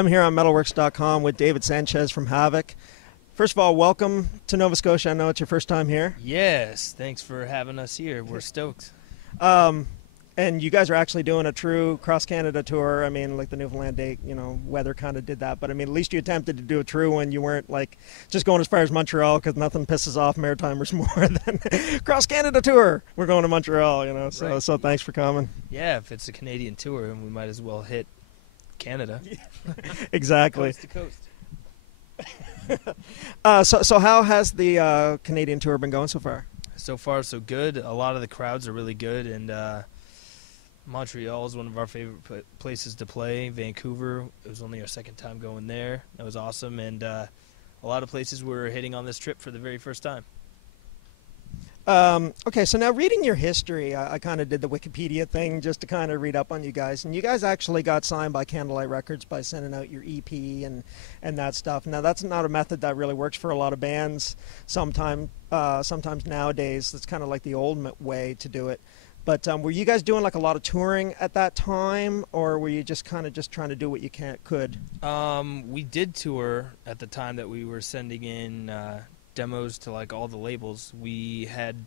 I'm here on Mettalworx.com with David Sanchez from Havok. First of all, welcome to Nova Scotia. I know it's your first time here. Yes, thanks for having us here. We're stoked. And you guys are actually doing a true cross-Canada tour. I mean, like the Newfoundland date, weather kind of did that. But, I mean, at least you attempted to do a true one. You weren't, like, just going as far as Montreal, because nothing pisses off Maritimers more than cross-Canada tour. We're going to Montreal, so Right. So thanks for coming. Yeah, if it's a Canadian tour, we might as well hit Canada. Exactly. Coast to coast. So how has the Canadian tour been going so far? So far, so good. A lot of the crowds are really good, and Montreal is one of our favorite places to play. Vancouver, it was only our second time going there. That was awesome, and a lot of places we're hitting on this trip for the very first time. Okay, so now reading your history, I kind of did the Wikipedia thing just to kind of read up on you guys. And you guys actually got signed by Candlelight Records by sending out your EP and that stuff. Now, that's not a method that really works for a lot of bands. Sometimes nowadays, it's kind of like the old way to do it. But were you guys doing like a lot of touring at that time, or were you just kind of just trying to do what you could? We did tour at the time that we were sending in demos to like all the labels. We had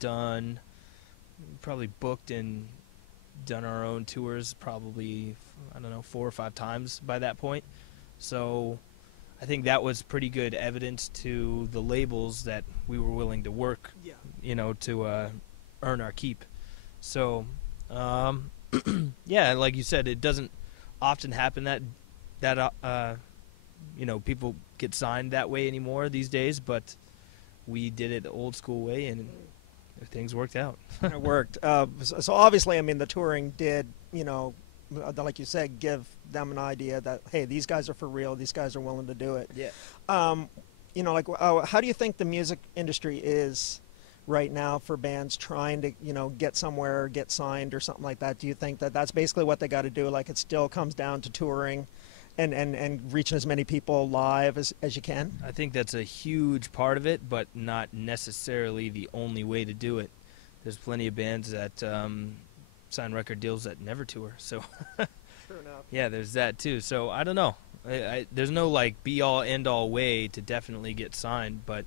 probably booked and done our own tours probably, I don't know, 4 or 5 times by that point. So I think that was pretty good evidence to the labels that we were willing to work, to earn our keep. So, yeah, like you said, it doesn't often happen that people get signed that way anymore these days, but we did it the old school way, and things worked out. It worked. So obviously, I mean, the touring did, like you said, give them an idea that, hey, these guys are for real. These guys are willing to do it. Yeah. How do you think the music industry is right now for bands trying to, get somewhere, get signed or something like that? Do you think that that's basically what they got to do? Like, it still comes down to touring and reaching as many people live as you can? I think that's a huge part of it, but not necessarily the only way to do it. There's plenty of bands that sign record deals that never tour. So, True enough. Yeah, there's that too. So I don't know. There's no like be-all, end-all way to definitely get signed, but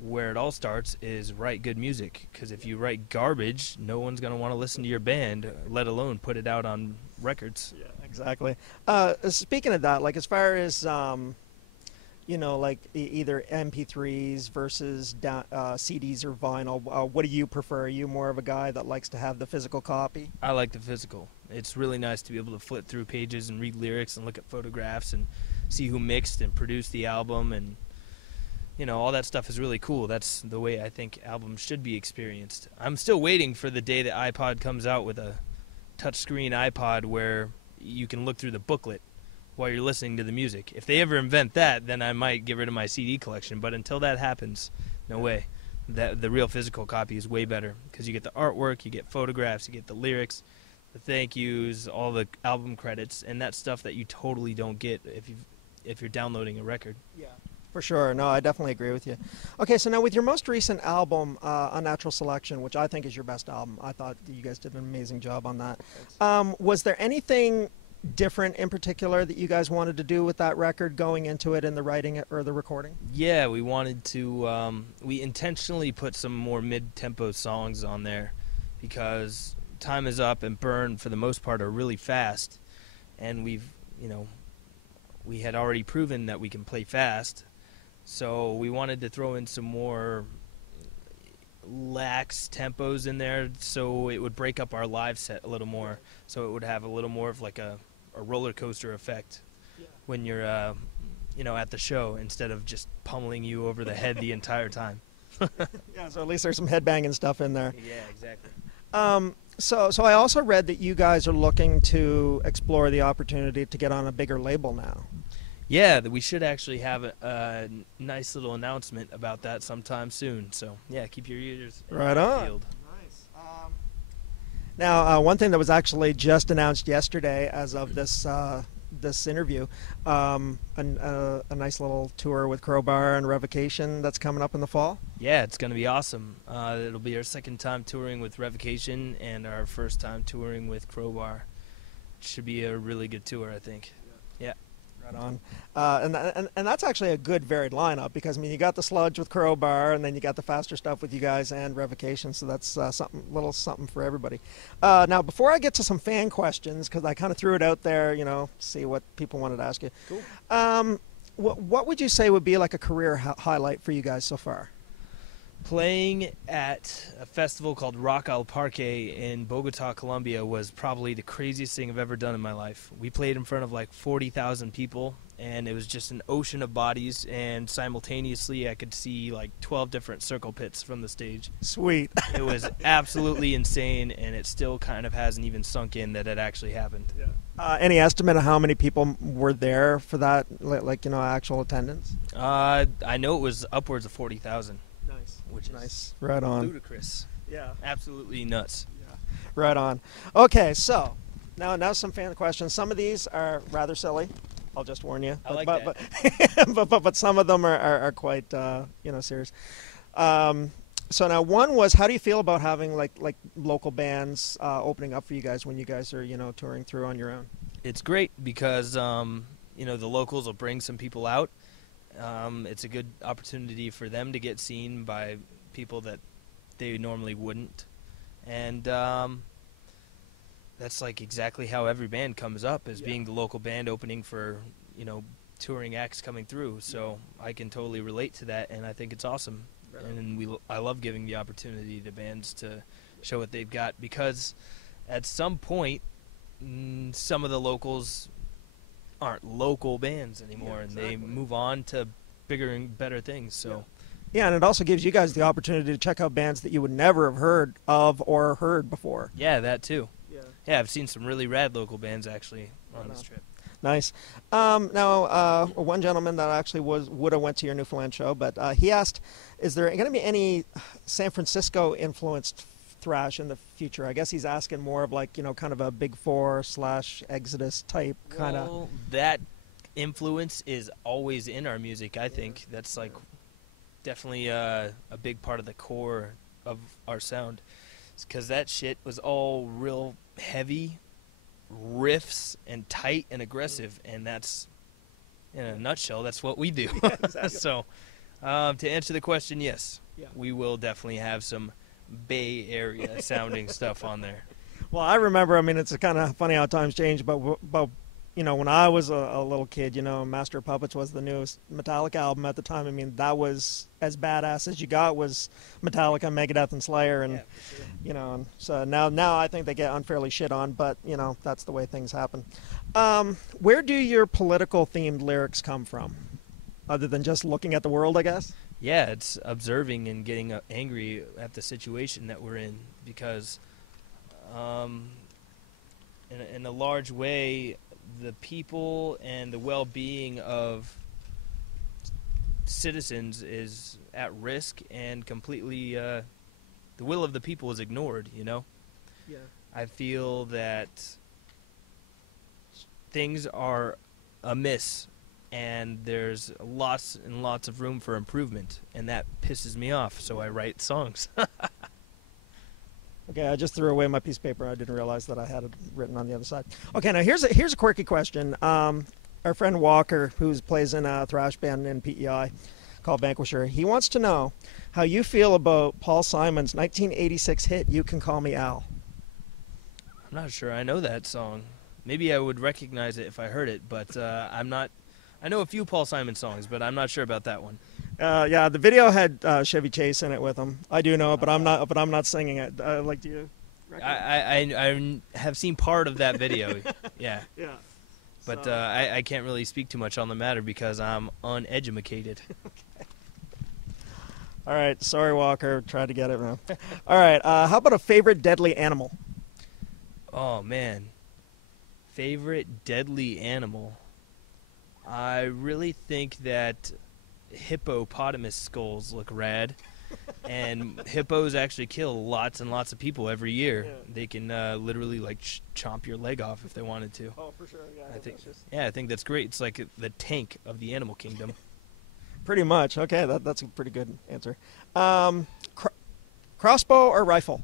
where it all starts is write good music. Because if you write garbage, no one's going to want to listen to your band, let alone put it out on records. Yeah, exactly. Speaking of that, like as far as, like either MP3s versus CDs or vinyl, what do you prefer? Are you more of a guy that likes to have the physical copy? I like the physical. It's really nice to be able to flip through pages and read lyrics and look at photographs and see who mixed and produced the album, and all that stuff is really cool. That's the way I think albums should be experienced. I'm still waiting for the day that iPod comes out with a touchscreen iPod where you can look through the booklet while you're listening to the music. If they ever invent that, then I might get rid of my CD collection. But until that happens, no way. The real physical copy is way better because you get the artwork, you get photographs, you get the lyrics, the thank yous, all the album credits, and that's stuff that you totally don't get if you're downloading a record. Yeah. For sure. No, I definitely agree with you. Okay, so now with your most recent album, Unnatural Selection, which I think is your best album, I thought that you guys did an amazing job on that. Was there anything different in particular that you guys wanted to do with that record going into it in the writing or the recording? Yeah, we wanted to, we intentionally put some more mid-tempo songs on there because Time Is Up and Burn, for the most part, are really fast. And we had already proven that we can play fast. So we wanted to throw in some more lax tempos in there so it would break up our live set a little more, so it would have a little more of like a roller coaster effect when you're at the show, instead of just pummeling you over the head the entire time. Yeah, so at least there's some headbanging stuff in there. Yeah, exactly. So I also read that you guys are looking to explore the opportunity to get on a bigger label now. Yeah, we should actually have a nice little announcement about that sometime soon. So, yeah, keep your ears right on. Field. Nice. Now, one thing that was actually just announced yesterday as of this interview, a nice little tour with Crowbar and Revocation that's coming up in the fall. Yeah, it's going to be awesome. It'll be our second time touring with Revocation and our first time touring with Crowbar. It should be a really good tour, I think. Yeah. Right on. And that's actually a good varied lineup because I mean you got the sludge with Crowbar and then you got the faster stuff with you guys and Revocation, so that's little something for everybody. Now before I get to some fan questions, because I kind of threw it out there, you know, see what people wanted to ask you. Cool. What would you say would be like a career highlight for you guys so far? Playing at a festival called Rock al Parque in Bogota, Colombia was probably the craziest thing I've ever done in my life. We played in front of like 40,000 people, and it was just an ocean of bodies, and simultaneously I could see like 12 different circle pits from the stage. Sweet. It was absolutely insane, and it still kind of hasn't even sunk in that it actually happened. Yeah. Any estimate of how many people were there for that, like you know, actual attendance? I know it was upwards of 40,000. Nice. Which is nice. Right on. Ludicrous. Yeah. Absolutely nuts. Yeah. Right on. Okay, so now some fan questions. Some of these are rather silly. I'll just warn you. I like that. But some of them are quite you know, serious. So now one was, how do you feel about having like local bands opening up for you guys when you guys are, you know, touring through on your own? It's great because you know, the locals will bring some people out. It's a good opportunity for them to get seen by people that they normally wouldn't, and that's like exactly how every band comes up, as being the local band opening for, you know, touring acts coming through. So I can totally relate to that, and I think it's awesome. Right. And I love giving the opportunity to bands to show what they've got, because at some point some of the locals aren't local bands anymore, and they move on to bigger and better things. So yeah, and it also gives you guys the opportunity to check out bands that you would never have heard of or heard before. Yeah, that too. Yeah, I've seen some really rad local bands actually on this trip. Nice. Now, one gentleman that actually would have went to your Newfoundland show, but he asked, is there going to be any San Francisco influenced thrash in the future? I guess he's asking more of like, you know, kind of a Big Four / Exodus type kind of. Well, that influence is always in our music. I think that's like definitely a big part of the core of our sound, because that shit was all real heavy riffs and tight and aggressive, and that's, in a nutshell, that's what we do. Yeah, exactly. So to answer the question, yes, we will definitely have some Bay Area sounding stuff on there. Well, I remember, I mean, it's kind of funny how times change, but you know, when I was a little kid, you know, Master of Puppets was the newest Metallica album at the time. I mean, that was as badass as you got, was Metallica, Megadeth, and Slayer, and sure. You know, and so now I think they get unfairly shit on, but you know, that's the way things happen. Where do your political themed lyrics come from, other than just looking at the world, I guess? Yeah, it's observing and getting angry at the situation that we're in, because in a large way, the people and the well-being of citizens is at risk, and completely the will of the people is ignored, you know? Yeah. I feel that things are amiss, and there's lots and lots of room for improvement, and that pisses me off, so I write songs. Okay, I just threw away my piece of paper. I didn't realize that I had it written on the other side. Okay, now here's a quirky question. Our friend Walker, who plays in a thrash band in PEI called Vanquisher, he wants to know how you feel about Paul Simon's 1986 hit, You Can Call Me Al. I'm not sure I know that song. Maybe I would recognize it if I heard it, but I'm not. I know a few Paul Simon songs, but I'm not sure about that one. Yeah, the video had Chevy Chase in it with him. I do know it, but I'm not singing it. Like, do you? I have seen part of that video. Yeah. Yeah. But I can't really speak too much on the matter because I'm uneducated. Okay. All right. Sorry, Walker. Tried to get it now. All right. How about a favorite deadly animal? Oh man, favorite deadly animal. I really think that hippopotamus skulls look rad, and hippos actually kill lots and lots of people every year. Yeah. They can literally like chomp your leg off if they wanted to. Oh, for sure. Yeah, I think that's great. It's like the tank of the animal kingdom. Pretty much. Okay, that's a pretty good answer. Crossbow or rifle?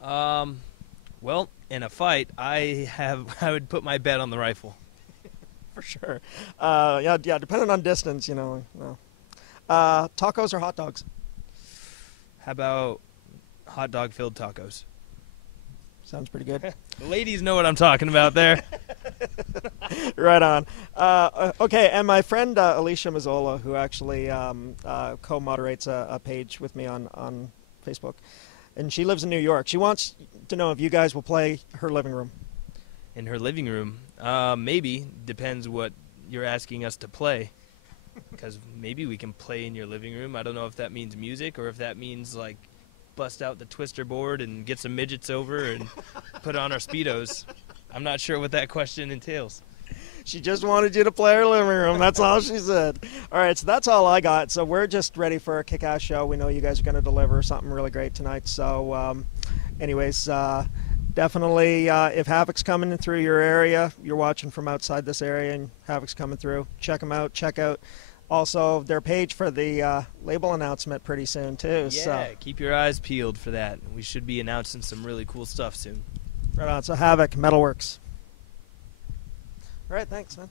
Well, in a fight, I would put my bet on the rifle. For sure. Yeah, depending on distance, you know. No. Tacos or hot dogs? How about hot dog filled tacos? Sounds pretty good. The ladies know what I'm talking about there. Right on. Okay, and my friend Alicia Mazzola, who actually co-moderates a page with me on Facebook, and she lives in New York. She wants to know if you guys will play her living room. In her living room, maybe. Depends what you're asking us to play. Because maybe we can play in your living room. I don't know if that means music or if that means like bust out the twister board and get some midgets over and put on our Speedos. I'm not sure what that question entails. She just wanted you to play her living room. That's all she said. All right, so that's all I got. So we're just ready for a kick-ass show. We know you guys are going to deliver something really great tonight. So anyways, definitely if Havok's coming through your area, you're watching from outside this area and Havok's coming through, check them out. Check out also their page for the label announcement pretty soon too. Yeah, so keep your eyes peeled for that. We should be announcing some really cool stuff soon. right on. So Havok, Mettalworx. All right, thanks, man.